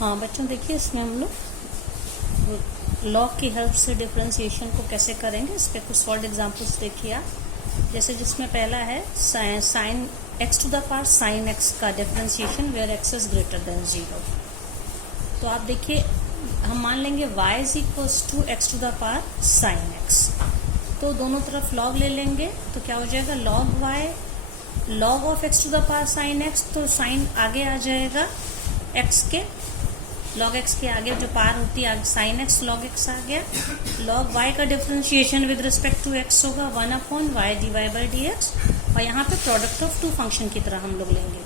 हाँ बच्चों, देखिए इसमें हम लोग लॉग की हेल्प से डिफरेंशिएशन को कैसे करेंगे, इस पर कुछ सॉल्व एग्जाम्पल्स देखिए आप। जैसे जिसमें पहला है sine x to the power sine x का differentiation where x is greater than 0। तो आप देखिए, हम मान लेंगे y is equals to x to the power sine x. तो दोनों तरफ लॉग ले लेंगे तो क्या हो जाएगा, log y log of x to the power sine x. तो साइन आगे आ जाएगा x के, लॉग एक्स के आगे जो पार होती है साइन एक्स लॉग एक्स आ गया। लॉग y का differentiation with respect to x होगा 1/y dy/dx, और यहाँ पे प्रोडक्ट ऑफ टू फंक्शन की तरह हम लोग लेंगे।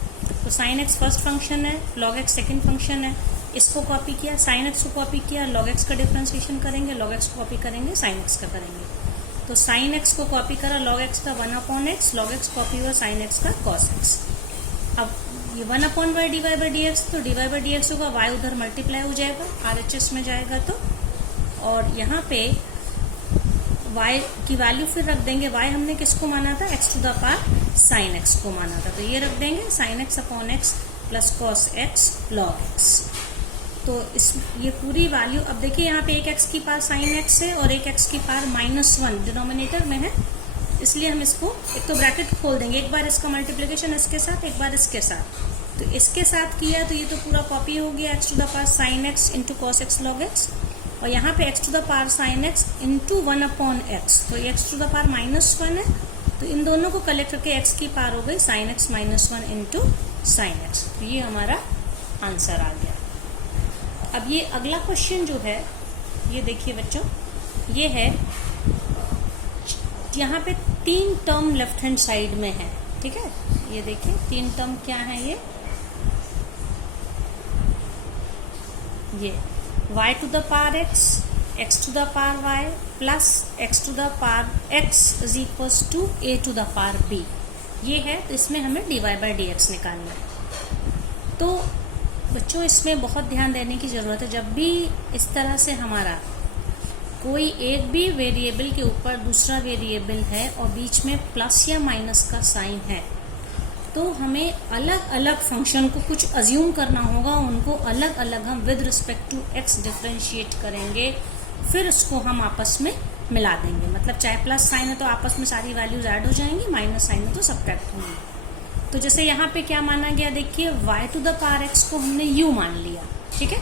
तो साइन एक्स फर्स्ट फंक्शन है, लॉग एक्स सेकेंड फंक्शन है। इसको कॉपी किया, साइन एक्स को कॉपी किया, लॉग एक्स का डिफरेंशिएशन करेंगे, लॉग एक्स को कॉपी करेंगे, साइन एक्स का करेंगे। तो साइन एक्स को कॉपी करा लॉग एक्स का 1/x, लॉग एक्स कॉपी हुआ साइन एक्स का कॉस एक्स। अब ये 1/y dy/dx, तो dy/dx होगा, y उधर मल्टीप्लाई हो जाएगा, RHS में जाएगा तो, और यहाँ पे y की वैल्यू फिर रख देंगे। y हमने किसको माना था, x to the power sine x को माना था, तो ये रख देंगे sine x upon x plus cos x log x. तो इस ये पूरी वैल्यू, अब देखिए यहाँ पे एक x की पावर साइन एक्स है और एक x की पावर -1 डिनोमिनेटर में है, इसलिए हम इसको एक तो ब्रैकेट खोल देंगे, एक बार इसका मल्टीप्लिकेशन इसके साथ, एक बार इसके साथ। तो इसके साथ किया तो ये तो पूरा कॉपी हो गया, x to the power sine x into cos x log x, और यहाँ पे x to the power sine x into 1/x। तो एक्स टू द पावर -1 है, तो इन दोनों को कलेक्ट करके एक्स की पावर हो गई sine x -1 into sine x. तो ये हमारा आंसर आ गया। अब ये अगला क्वेश्चन जो है, ये देखिए बच्चों, ये है यहाँ पे 3 टर्म लेफ्ट हैंड साइड में है, ठीक है। ये देखिए 3 टर्म क्या है, ये y to the power x, x to the power y plus x to the power x is equals to a to the power b, ये है। तो इसमें हमें dy/dx निकालना है। तो बच्चों इसमें बहुत ध्यान देने की जरूरत है, जब भी इस तरह से हमारा कोई एक भी वेरिएबल के ऊपर दूसरा वेरिएबल है और बीच में प्लस या माइनस का साइन है, तो हमें अलग अलग फंक्शन को कुछ अज्यूम करना होगा, उनको अलग अलग हम with respect to x differentiate करेंगे, फिर उसको हम आपस में मिला देंगे। मतलब चाहे प्लस साइन है तो आपस में सारी वैल्यूज ऐड हो जाएंगी, माइनस साइन है तो सबट्रैक्ट होंगी। तो जैसे यहाँ पे क्या माना गया, देखिए y to the power x को हमने u मान लिया, ठीक है।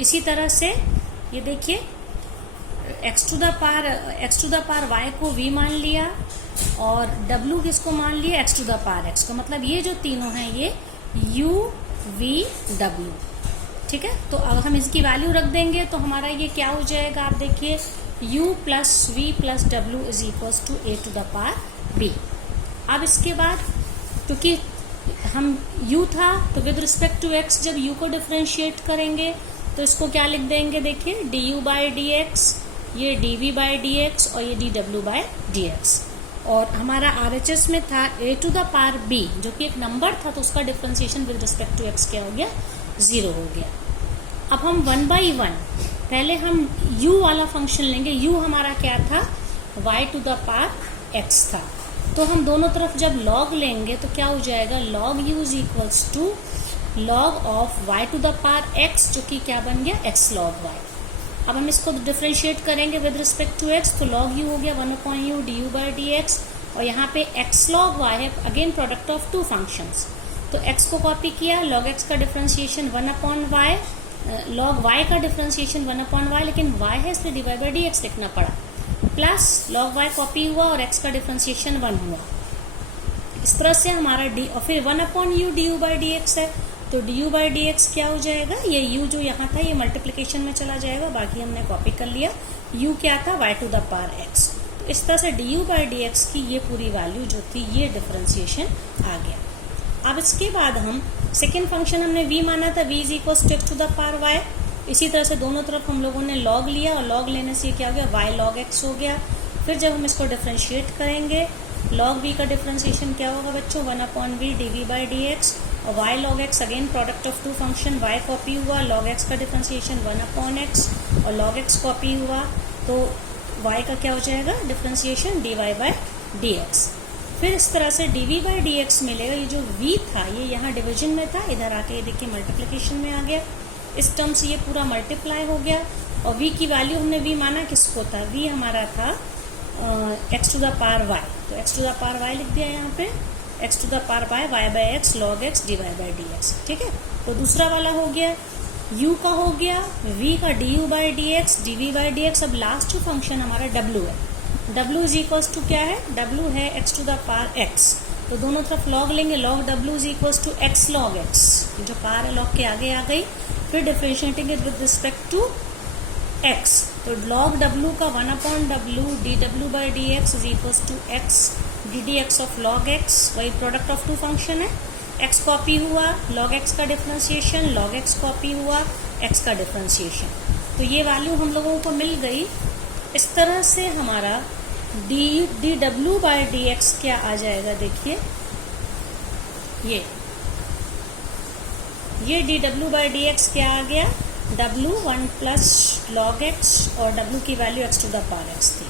इसी तरह से ये देखिए x to the power y को v मान लिया, और w किसको मान लिया, x to the power x को। मतलब ये जो तीनों हैं ये u v w, ठीक है। तो अब हम इसकी वैल्यू रख देंगे तो हमारा ये क्या हो जाएगा, आप देखिए u plus v plus w is equals to a to the power b। अब इसके बाद क्योंकि हम u था तो विद रिस्पेक्ट टू x जब u को डिफरेंशिएट करेंगे तो इसको क्या लिख देंगे, देखिए du/dx, ये dv/dx और ये dw/dx। और हमारा RHS में था a to the power b, जो कि एक नंबर था, तो उसका differentiation with respect to x क्या हो गया, 0 हो गया। अब हम 1/1 पहले हम u वाला फंक्शन लेंगे। u हमारा क्या था, y to the power x था, तो हम दोनों तरफ जब लॉग लेंगे तो क्या हो जाएगा, log u is equals to log of y to the power x, जो कि क्या बन गया, x log y। अब हम इसको डिफरेंशिएट करेंगे विद रिस्पेक्ट टू x, तो log u हो गया 1/u du/dx, और यहाँ पे x log y है, again product of two functions. तो x को कॉपी किया, log x का डिफरेंशिएशन 1/y, log y का डिफरेंशिएशन 1/y, लेकिन y है इसलिए dy/dx लिखना पड़ा, प्लस log y कॉपी हुआ और x का डिफरेंशिएशन 1 हुआ। इस तरह से हमारा d, और फिर 1/u du/dx है, तो du/dx क्या हो जाएगा, ये u जो यहाँ था ये मल्टीप्लिकेशन में चला जाएगा, बाकी हमने कॉपी कर लिया। u क्या था, y to the power x। तो इस तरह से du/dx की ये पूरी वैल्यू जो थी, ये डिफरेंशिएशन आ गया। अब इसके बाद हम सेकेंड फंक्शन हमने v माना था, v is equals to x to the power y। इसी तरह से दोनों तरफ हम लोगों ने log लिया, और log लेने से क्या हो गया, y log x हो गया। फिर जब हम इसको डिफरेंशिएट करेंगे, log v का डिफरेंशिएशन क्या होगा बच्चों, 1/v dv/dx, और y log x again product of two function, y copy हुआ, log x का डिफरेंशिएशन 1/x, और log x कॉपी हुआ, तो y का क्या हो जाएगा, डिफरेंशिएशन dy/dx। फिर इस तरह से dv/dx मिलेगा। ये जो v था ये यहाँ डिवीजन में था, इधर आके देखिए मल्टीप्लिकेशन में आ गया, इस टर्म से ये पूरा मल्टीप्लाई हो गया और v की वैल्यू हमने v माना किसको था, v हमारा था x to the power y, तो x to the power y लिख दिया यहाँ पे, x to the power y y by x log x dy by dx। ठीक है, तो दूसरा वाला हो गया u का, हो गया v का du by dx dv by dx। अब लास्ट जो फंक्शन हमारा w है, w इज इक्वल्स टू क्या है, w है x to the power x, तो दोनों तरफ लॉग लेंगे, log w is equals to x log x, जो पावर है लॉग के आगे आ गई, फिर differentiating it with respect to x, तो log w का 1/w dw by dx is equals to x ddx of log x, वही प्रोडक्ट ऑफ टू फंक्शन है, x कॉपी हुआ log x का डिफरेंशिएशन, log x कॉपी हुआ x का differentiation, तो ये वैल्यू हम लोगों को मिल गई। इस तरह से हमारा dw बाई dx क्या आ जाएगा, देखिए ये dw बाई dx क्या आ गया, w 1 प्लस log x और w की value x to the power x थी।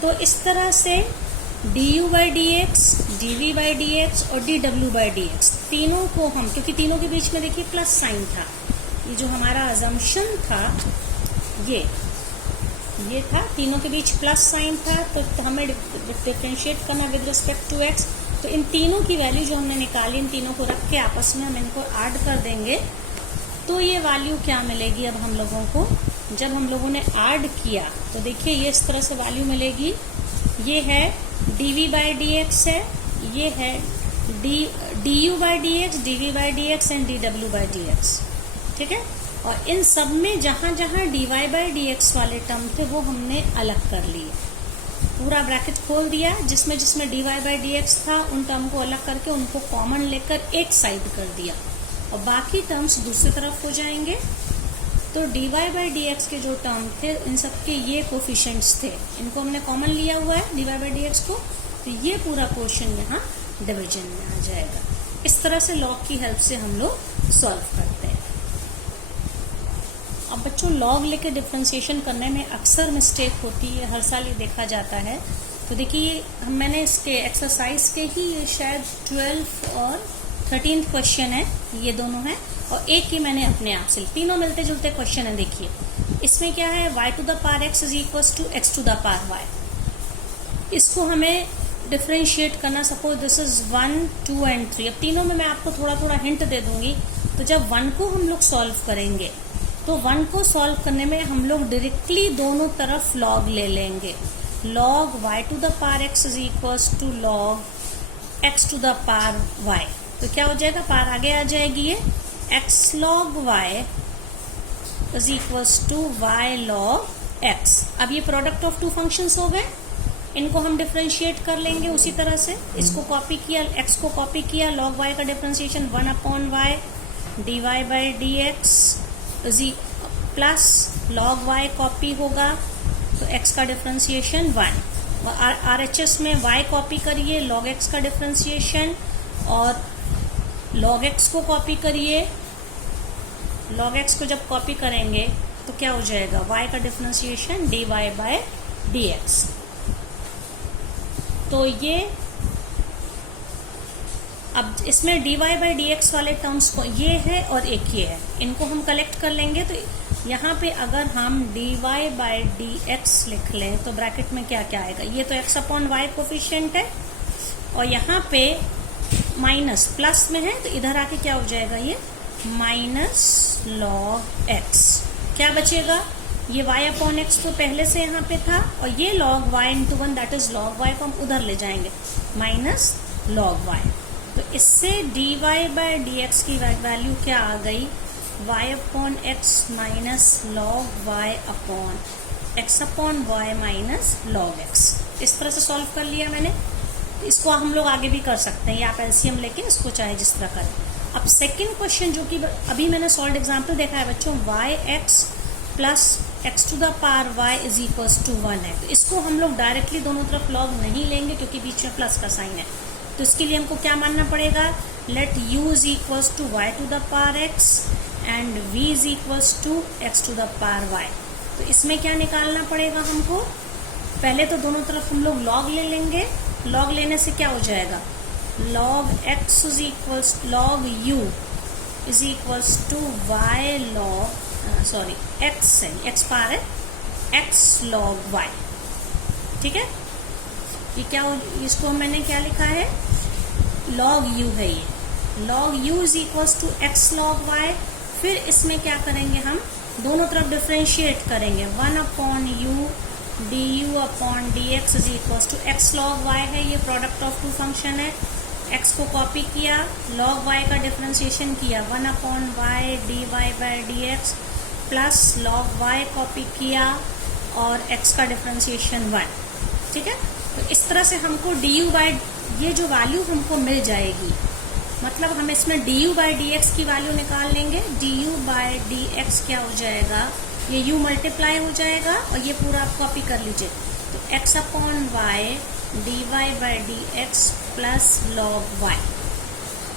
तो इस तरह से du by dx, dv by dx और dw बाई dx तीनों को हम, क्योंकि तीनों के बीच में देखिए प्लस साइन था, ये जो हमारा अजम्पशन था ये था, तीनों के बीच प्लस साइन था, तो हमें डिफरेंशिएट करना विद रिस्पेक्ट टू x, तो इन तीनों की वैल्यू जो हमने निकाली, इन तीनों को रख के आपस में हम इनको ऐड कर देंगे, तो ये वैल्यू क्या मिलेगी अब हम लोगों को, जब हम लोगों ने ऐड किया तो देखिए ये इस तरह से वैल्यू मिलेगी, ये है dv बाई dx है, ये है du by dx, dv by dx and dw by dx। ठीक है, और इन सब में जहाँ जहाँ dy बाई dx वाले टर्म थे वो हमने अलग कर लिए, पूरा ब्रैकेट खोल दिया, जिसमें जिसमें dy बाई dx था उन टर्म को अलग करके उनको कॉमन लेकर एक साइड कर दिया और बाकी टर्म्स दूसरी तरफ हो जाएंगे। तो dy बाई dx के जो टर्म थे इन सब के ये कोफिशिएंट्स थे, इनको हमने कॉमन लिया हुआ है dy बाई dx को, तो ये पूरा क्वेश्चन यहाँ डिवीजन में आ जाएगा। इस तरह से लॉग की हेल्प से हम लोग सॉल्व करते हैं। अब बच्चों लॉग लेके डिफरेंशिएशन करने में अक्सर मिस्टेक होती है, हर साल ये देखा जाता है। तो देखिए मैंने इसके एक्सरसाइज के ही शायद 12 और 13 क्वेश्चन है, ये दोनों हैं, और एक ही मैंने अपने आप से, तीनों मिलते जुलते क्वेश्चन है। देखिए इसमें क्या है, y to the power x is equals to x to the power y, इसको हमें डिफरेंशिएट करना। सपोज दिस इज 1, 2 एंड 3, अब तीनों में मैं आपको थोड़ा थोड़ा हिंट दे दूंगी। तो जब 1 को हम लोग सॉल्व करेंगे तो 1 को सॉल्व करने में हम लोग डायरेक्टली दोनों तरफ लॉग ले लेंगे, log y to the power x is equals to log x to the power y, तो क्या हो जाएगा, पावर आगे आ जाएगी, ये x log y is equals to y log x। अब ये प्रोडक्ट ऑफ टू फंक्शंस हो गए, इनको हम डिफरेंशिएट कर लेंगे उसी तरह से। इसको कॉपी किया, x को कॉपी किया, log y का differentiation 1/y dy by dx plus log y copy होगा तो x का डिफरेंशिएशन 1, और RHS में y कॉपी करिए, log x का डिफरेंशिएशन, और log x को कॉपी करिए, log x को जब कॉपी करेंगे तो क्या हो जाएगा, y का डिफरेंशिएशन dy बाई dx। तो ये अब इसमें dy बाई dx वाले टर्म्स को ये है और एक ये है, इनको हम कलेक्ट कर लेंगे। तो यहाँ पे अगर हम dy बाई dx लिख लें तो ब्रैकेट में क्या क्या आएगा, ये तो x अपॉन y कोफिशिएंट है, और यहाँ पे माइनस प्लस में है तो इधर आके क्या हो जाएगा, ये माइनस log x। क्या बचेगा, ये y अपॉन x तो पहले से यहाँ पे था, और ये log y into 1 that is log y को हम उधर ले जाएंगे, माइनस log y। तो इससे dy बाई dx की वैल्यू क्या आ गई, y upon x minus log y upon x upon y minus log x। इस तरह से सॉल्व कर लिया मैंने। इसको हम लोग आगे भी कर सकते हैं, या आप एलसीएम लेके इसको चाहे जिस तरह करें। अब सेकंड क्वेश्चन जो कि अभी मैंने सॉल्व एग्जांपल देखा है बच्चों, yx plus x to the power y is equals to 1 है, तो इसको हम लोग डायरेक्टली दोनों तरफ लॉग नहीं लेंगे क्योंकि बीच में प्लस का साइन है। तो इसके लिए हमको क्या मानना पड़ेगा, let u is equals to y to the power x and v is equals to x to the power y। तो इसमें क्या निकालना पड़ेगा हमको, पहले तो दोनों तरफ हम लोग लॉग ले लेंगे, लॉग लेने से क्या हो जाएगा, log x is equals log u is equals to y log sorry x है, एक्स पार है, एक्स लॉग वाई। ठीक है, ये क्या इसको मैंने क्या लिखा है, लॉग यू है, ये log u is equals to x log y. फिर इसमें क्या करेंगे, हम दोनों तरफ डिफ्रेंशिएट करेंगे, 1 upon u d u upon d x is equals to x log y है, ये प्रोडक्ट ऑफ टू फंक्शन है। एक्स को कॉपी किया, लॉग वाई का डिफ्रेंशिएशन किया, 1 upon y d y by d x plus log y copy किया और x का डिफ्रेंशिएशन 1। ठीक है, तो इस तरह से हमको डी यू बाई ये जो वैल्यू हमको मिल जाएगी, मतलब हम इसमें D u by d x की वैल्यू निकाल लेंगे। D u by d x क्या हो जाएगा, ये u मल्टीप्लाई हो जाएगा और ये पूरा आप कॉपी कर लीजिए, तो x upon y d y by d x plus log y.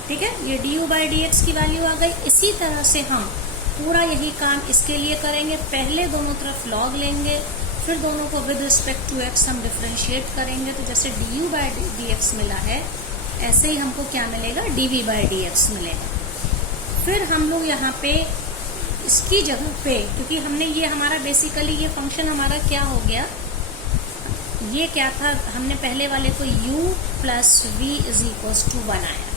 ठीक है, ये d u by d x की वैल्यू आ गई। इसी तरह से हम पूरा यही काम इसके लिए करेंगे, पहले दोनों तरफ लॉग लेंगे, फिर दोनों को विद रिस्पेक्ट टू x हम डिफ्रेंशिएट करेंगे, तो जैसे d u by d x मिला है ऐसे ही हमको क्या मिलेगा, d v by d x मिलेगा। फिर हम लोग यहाँ पे इसकी जगह पे, क्योंकि हमने ये हमारा बेसिकली ये फंक्शन हमारा क्या हो गया, ये क्या था, हमने पहले वाले को u plus v is equals to बनाया,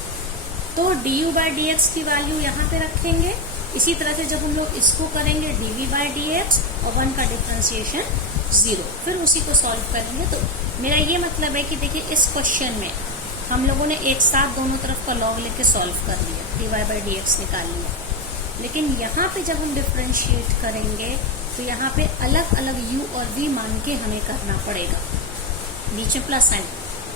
तो d u by d x की वैल्यू यहाँ पे रखेंगे। इसी तरह से जब हम लोग इसको करेंगे d v by d x और 1 का डिफ्रेंशिएशन 0, फिर उसी को सॉल्व करेंगे। तो मेरा ये मतलब है कि देखिए इस क्वेश्चन में हम लोगों ने एक साथ दोनों तरफ का लॉग लेके सॉल्व कर लिया, d y by d x निकाल लिया, लेकिन यहाँ पे जब हम डिफ्रेंशिएट करेंगे तो यहाँ पे अलग अलग u और v मान के हमें करना पड़ेगा, बीच में प्लस साइन।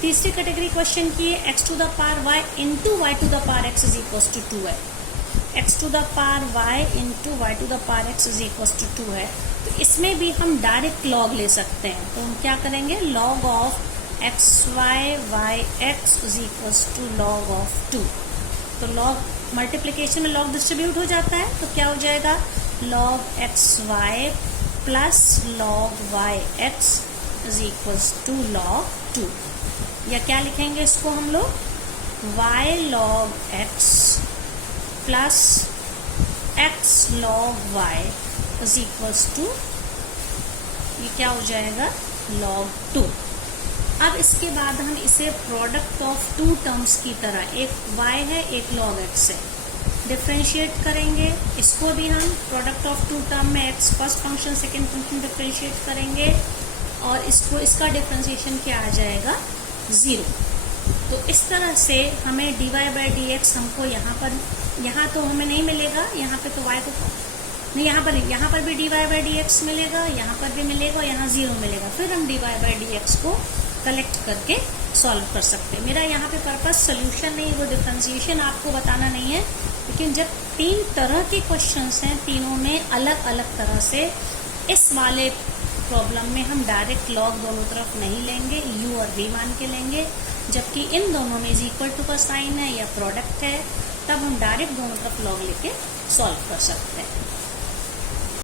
तीसरी कैटेगरी क्वेश्चन की है x to the power y into y to the power x is equal to 2 है, x to the power y into y to the power x is equal to 2 है। तो इसमें भी हम direct log ले सकते हैं, तो हम क्या करेंगे, log of x y y x is equal to log of 2। तो लॉग मल्टीप्लिकेशन में लॉग डिस्ट्रीब्यूट हो जाता है, तो क्या हो जाएगा, log x y plus log y x is equal to log 2, या क्या लिखेंगे इसको हम लोग, y log x plus x log y is equals to, ये क्या हो जाएगा, log 2। अब इसके बाद हम इसे प्रोडक्ट ऑफ टू टर्म्स की तरह, एक y है एक log x है, डिफ्रेंशिएट करेंगे। इसको भी हम प्रोडक्ट ऑफ टू टर्म में x first function second function differentiate करेंगे और इसको इसका डिफ्रेंशिएशन क्या आ जाएगा, 0। तो इस तरह से हमें dy बाई डी एक्स हमको यहाँ तो हमें नहीं मिलेगा, यहाँ पे तो y को नहीं, यहाँ पर भी dy बाई डी एक्स मिलेगा, यहाँ पर भी मिलेगा और यहाँ 0 मिलेगा। फिर हम dy बाई डी एक्स को कलेक्ट करके सॉल्व कर सकते हैं। मेरा यहाँ पे पर्पस सोल्यूशन नहीं, वो डिफ्रेंशिएशन आपको बताना नहीं है, लेकिन जब 3 तरह के क्वेश्चंस हैं, तीनों में अलग अलग तरह से, इस वाले प्रॉब्लम में हम डायरेक्ट लॉग दोनों तरफ नहीं लेंगे, u और v मान के लेंगे, जबकि इन दोनों में इज इक्वल टू का साइन है या प्रोडक्ट है, तब हम डायरेक्ट दोनों तरफ लॉग लेके सॉल्व कर सकते हैं।